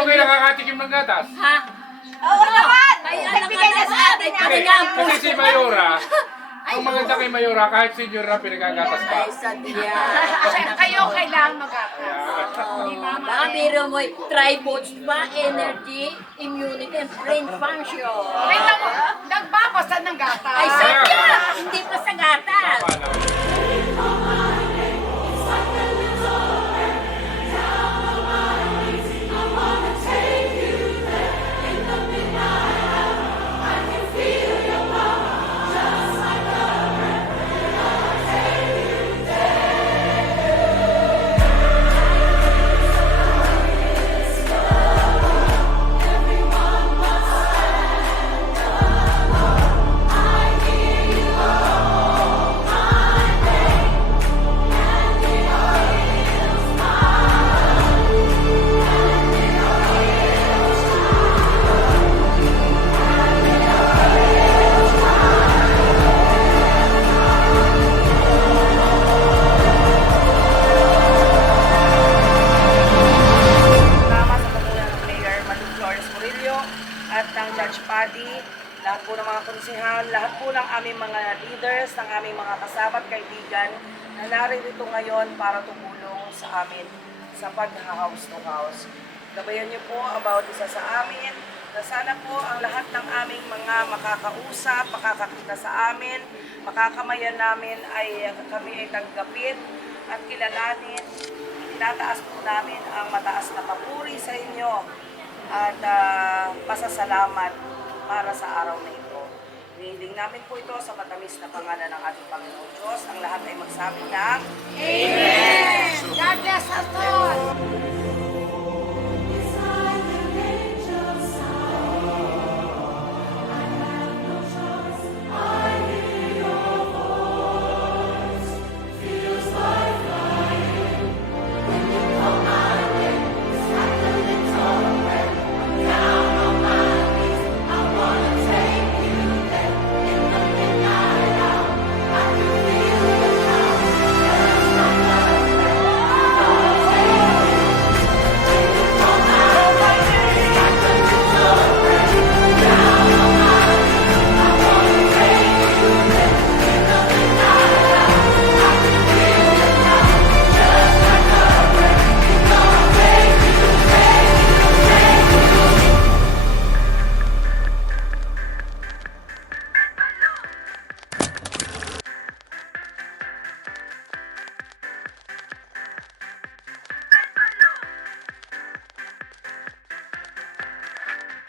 Ba't kayo nakakatikim ng gatas? Ha? Oo naman! Ay, anak Nagbigay na sa atin. Kasi, nga ang kasi puso si. Mayora, ang maganda kay Mayora, kahit senior na pinagagatas pa. Ay, sadya. Kayo kailangan mag-atas. Baka biro mo, tribots pa, energy, immunity, and brain function. Kita mo, nagbabasad ng gata. Ay, sadya! Hindi pa sa gatas. Mga konsehal, lahat po ng aming mga leaders, ng aming mga kasama at kaibigan na naririto ngayon para tumulong sa amin sa pag-house to house. Gabayan niyo po ang bawat isa sa amin na sana po ang lahat ng aming mga makakausap, makakakita sa amin, makakamayan namin ay kami ay tanggapin at kilalanin tinataas po namin ang mataas na papuri sa inyo at ah, pasasalamat para sa araw na ito. Hinihiling namin po ito sa matamis na pangalan ng ating Panginoon Diyos. Ang lahat ay magsabi ng God bless us all.